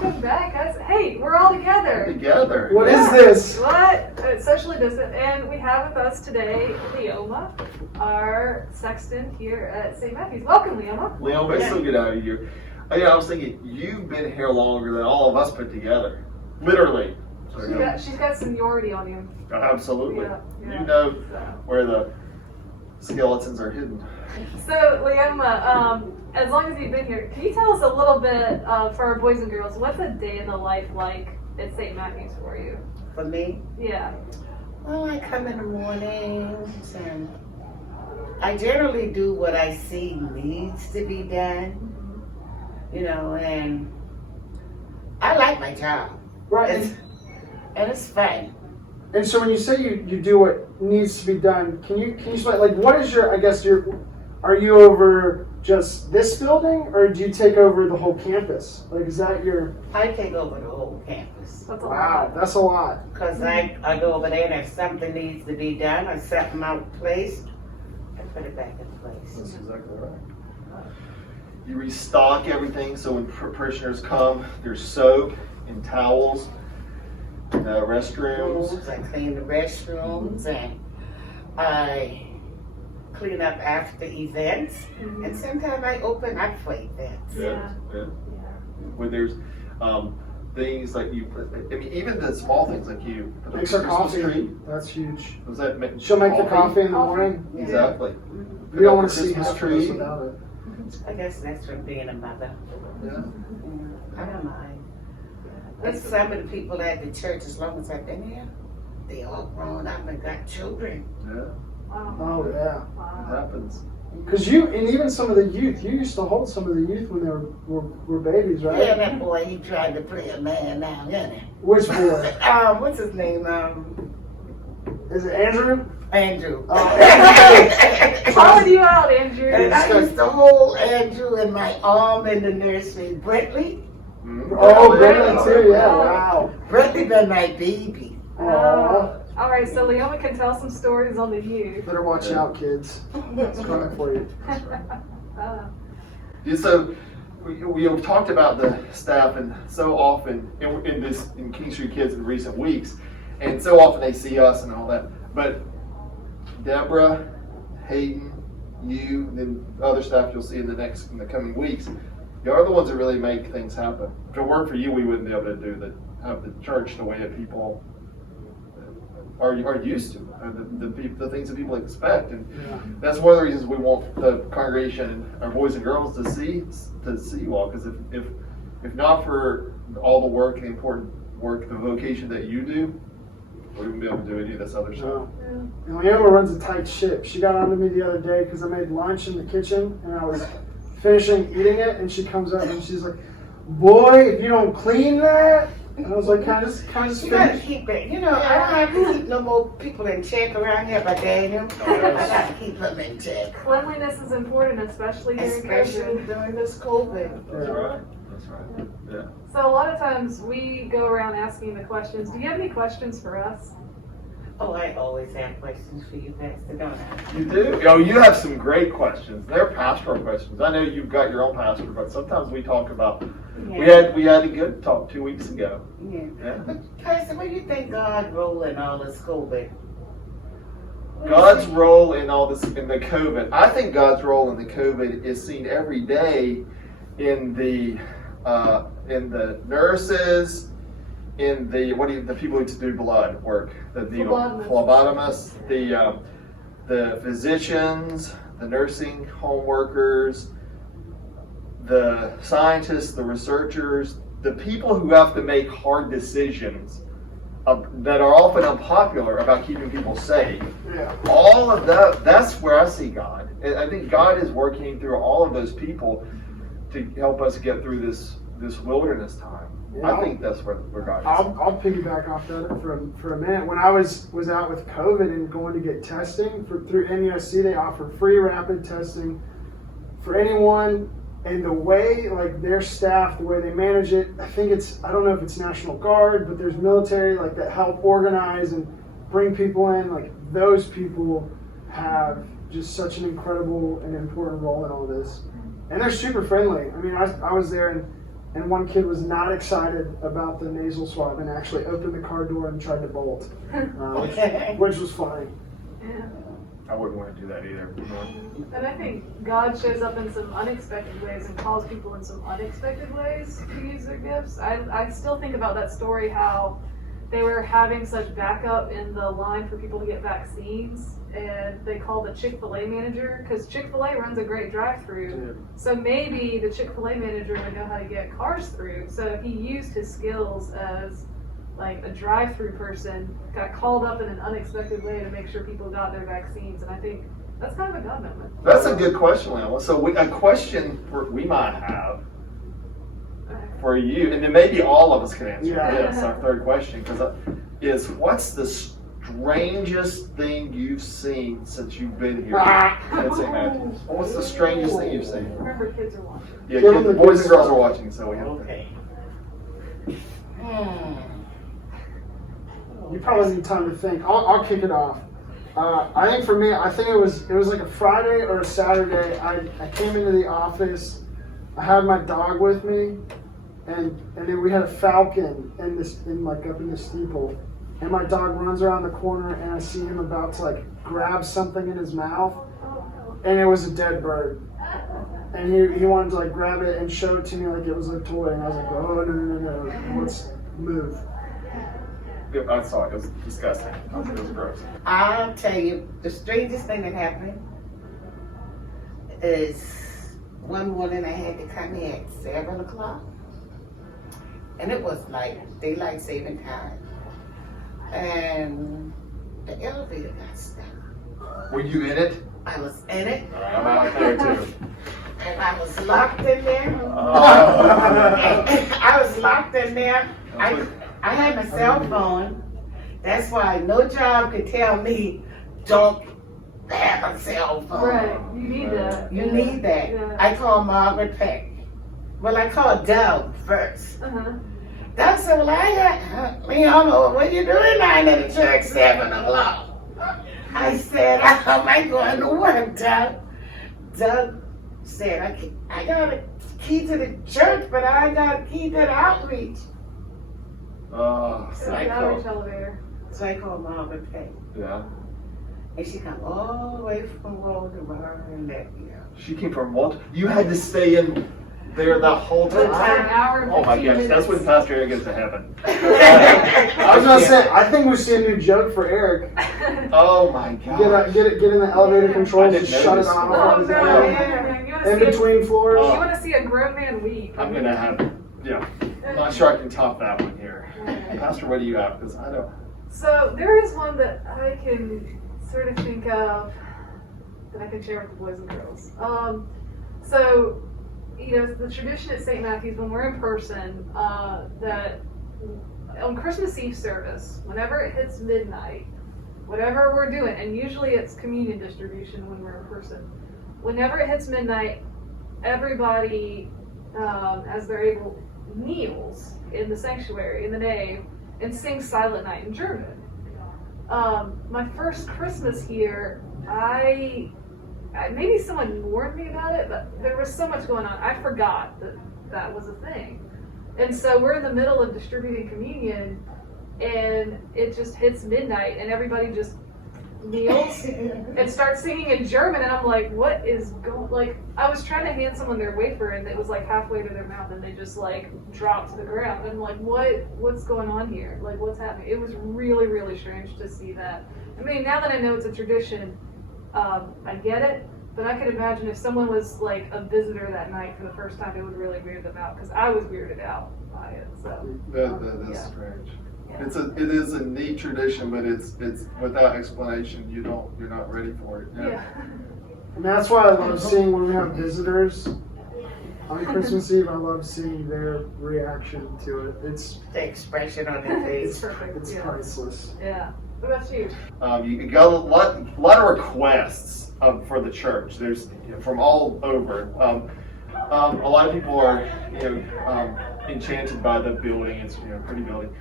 welcome back, guys. Hey, we're all together. Together. What is this? What? Socially distant. And we have with us today Leoma, our Sexton here at St. Matthew's. Welcome, Leoma. Leoma, it's so good to have you here. Yeah, I was thinking, you've been here longer than all of us put together. Literally. So, She's got seniority on you. absolutely. Yeah. You know where the skeletons are hidden. So, Leoma, as long as you've been here, can you tell us a little bit, for our boys and girls, what's a day in the life like at St. Matthew's for you? For me? Yeah. Well, I come in the mornings and I generally do what I see needs to be done, you know, and I like my job. Right. And it's fun. And so when you say you do what needs to be done, can you explain, like, what is your, I guess, are you over just this building, or do you take over the whole campus? Like, is that your... I take over the whole campus. That's a Wow, lot. that's a lot. Because I go over there and if something needs to be done or something out of place, I put it back in place. That's exactly right. You restock everything so when parishioners come, there's soap and towels, restrooms. I clean the restrooms and I clean up after events. And sometimes I open up for events. Yeah. When there's things like you put, I mean, even the small things like you put Makes her Christmas coffee. tree. That's huge. Was that She'll make the coffee in the morning. Exactly. You don't want to see Christmas half of tree. this without it. I guess that's from being a mother. Yeah. I don't mind. And some of the people at the church, as long as I've been here, they all grown up and got children. Yeah. Wow. Oh, yeah. It Wow. happens. Because and even some of the youth, you used to hold some of the youth when they were babies, right? Yeah, that boy, he tried to play a man now, didn't he? Which boy? What's his name? Is it Andrew? Andrew. Calling you out, Andrew. And I used to hold Andrew in my arm in the nursery. Brentley? Oh, Brandon too, yeah, wow. Brentley been my baby. Aww. All right, so Leoma can tell some stories on the youth. Better watch out, kids. It's coming for you. Yeah, so we have talked about the staff, and so often in King Street Kids in recent weeks, and so often they see us and all that. But Deborah, Hayden, you, and then other staff you'll see in the coming weeks, you're the ones that really make things happen. If it weren't for you, we wouldn't be able to have the church the way that people are used to, the things that people expect, and that's one of the reasons we want the congregation, our boys and girls, to see you all. Because if not for all the work, the important work, the vocation that you do, we wouldn't be able to do any of this other stuff. No. And Leoma runs a tight ship. She got onto me the other day because I made lunch in the kitchen and I was finishing eating it, and she comes up and she's like, "Boy, if you don't clean that." And I was like, kind of You gotta keep it. You know, I don't have to keep no more people in check around here, but Daniel, I gotta keep them in check. Cleanliness is important, especially during Especially COVID. during this COVID. That's right. That's right. Yeah. So a lot of times we go around asking the questions. Do you have any questions for us? Oh, I always have questions for you, Pastor, don't I? You do? Oh, you have some great questions. They're pastoral questions. I know you've got your own pastor, but sometimes we talk about. Yeah. We had a good talk 2 weeks ago. Yeah. Yeah. But Pastor, what do you think God's role in all this COVID? God's role in all this, in the COVID. I think God's role in the COVID is seen every day in the nurses, in the people who do blood work, the phlebotomists, the physicians, the nursing home workers, the scientists, the researchers, the people who have to make hard decisions that are often unpopular about keeping people safe. Yeah. All of that's where I see God. And I think God is working through all of those people to help us get through this wilderness time. Yeah. I think that's where God is. I'll piggyback off that for a minute. When I was out with COVID and going to get testing through NUSC, they offer free rapid testing for anyone. And the way, like, their staff, the way they manage it, I don't know if it's National Guard, but there's military, like, that help organize and bring people in. Like, those people have just such an incredible and important role in all this. And they're super friendly. I mean, I was there, and and one kid was not excited about the nasal swab and actually opened the car door and tried to bolt, which was funny. Yeah. I wouldn't want to do that either. And I think God shows up in some unexpected ways and calls people in some unexpected ways to use their gifts. I still think about that story, how they were having such backup in the line for people to get vaccines, and they called the ChickfilA Manager, because Chick-fil-A runs a great drive-through. So maybe the Chick-fil-A Manager would know how to get cars through. So he used his skills as like a drive-through person, got called up in an unexpected way to make sure people got their vaccines. And I think that's kind of a God moment. That's a good question, Leoma. So a question we might have for you, and then maybe all of us can answer this, our third question, is what's the strangest thing you've seen since you've been here at St. Matthew's? What's the strangest thing you've seen? Remember, kids are watching. Yeah, kids, boys and girls are watching, so we have Okay. You probably need time to think. I'll kick it off. I think for me, I think it was like a Friday or a Saturday. I came into the office. I had my dog with me, and then we had a falcon up in the steeple. And my dog runs around the corner, and I see him about to like grab something in his mouth, and it was a dead bird. And he wanted to like grab it and show it to me like it was a toy, and I was like, oh no, let's move. I saw it. It was disgusting. It was gross. I'll tell you, the strangest thing that happened is one morning I had to come in at 7 o'clock. And it was like daylight saving time. And the elevator got stuck. Were you in it? I was in it. I'm out there too. And I was locked in there. I was locked in there. I had my cell phone. That's why no job could tell me, don't have a cell phone. Right, you need that. You need that. Yeah. I called Margaret Peck. Well, I called Doug first. Doug said, well, Leoma, what are you doing lying in the church 7 o'clock? I said, how am I going to work, Doug? Doug said, I got a key to the church, but I got a key to the outreach. It's like an outreach elevator. So I called Margaret Peck. Yeah. And she come all the way from Waldemar and let me out. She came from Walter. You had to stay in there the whole It's like time. an hour and Oh my 15 gosh, minutes. that's when Pastor Eric gets to heaven. I was gonna say, I think we see a new joke for Eric. Oh my gosh. Get in the elevator I controls, didn't just shut it notice. off. Oh, His no, elevator. man. You In between floors. Oh. want to see a grown man weep. I'm gonna have, I'm not sure I can top that one here. Pastor, what do you have? Because I don't. So there is one that I can sort of think of that I can share with the boys and girls. So, the tradition at St. Matthew's when we're in person, that on Christmas Eve service, whenever it hits midnight, whatever we're doing, and usually it's communion distribution when we're in person, whenever it hits midnight, everybody, as they're able, kneels in the sanctuary, in the nave, and sings Silent Night in German. My first Christmas here, maybe someone warned me about it, but there was so much going on. I forgot that was a thing. And so we're in the middle of distributing communion, and it just hits midnight, and everybody just kneels and starts singing in German, and I'm like, what is going, like, I was trying to hand someone their wafer, and it was like halfway to their mouth, and they just like dropped to the ground, and I'm like, what's going on here? Like, what's happening? It was really, really strange to see that. I mean, now that I know it's a tradition, I get it, but I could imagine if someone was like a visitor that night for the first time, it would really weird them out, because I was weirded out by it, so. That's strange. It is a neat tradition, but it's without explanation. You're not ready for it. Yeah. And that's why I love seeing when we have visitors on Christmas Eve. I love seeing their reaction to it. It's The expression on their It's face. perfect. it's Yeah. priceless. Yeah. What about you? You got a lot of requests for the church. There's from all over. A lot of people are enchanted by the building. It's a pretty building,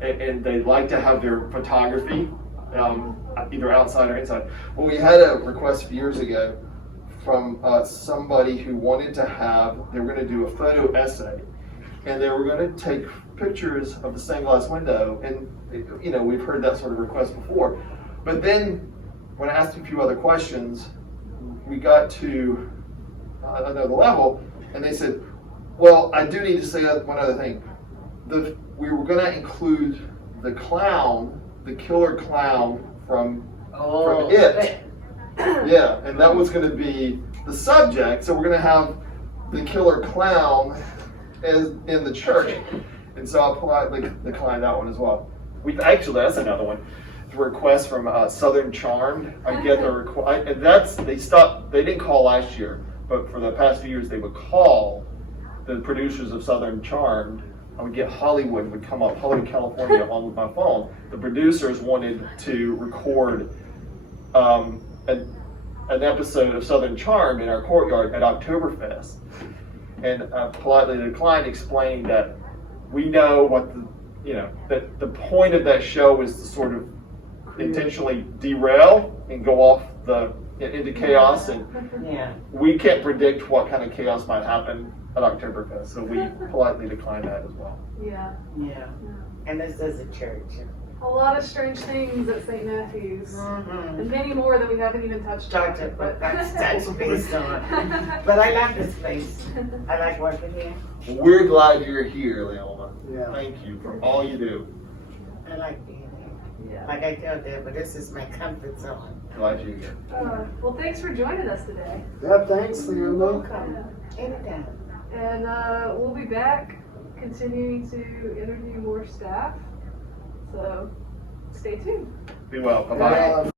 and they like to have their photography either outside or inside. Well, we had a request a few years ago from somebody who wanted to have. They were going to do a photo essay, and they were going to take pictures of the stained glass window. And we've heard that sort of request before. But then when I asked a few other questions, we got to another level, and they said, well, I do need to say one other thing. We were going to include the clown, the killer clown from It. Yeah, and that was going to be the subject. So we're going to have the killer clown as in the church. And so I politely declined that one as well. That's another one. The request from Southern Charmed. I get the request, and they didn't call last year, but for the past few years they would call the producers of Southern Charmed. I would get Hollywood California on with my phone. The producers wanted to record an episode of Southern Charmed in our courtyard at Oktoberfest. And politely declined, explaining that we know what that the point of that show is to sort of intentionally derail and go off into chaos, and we can't predict what kind of chaos might happen at Oktoberfest, so we politely declined that as well. Yeah. And this is a church. A lot of strange things at St. Matthew's, and many more that we haven't even touched on. But that's based on. But I like this place. I like working here. We're glad you're here, Leoma. Yeah. Thank you for all you do. I like being here. Yeah. Like I tell them, but this is my comfort zone. Glad you're here. Well, thanks for joining us today. Yeah, thanks, Leoma. Welcome. Anytime. And we'll be back continuing to interview more staff. So stay tuned. Be well. Bye-bye.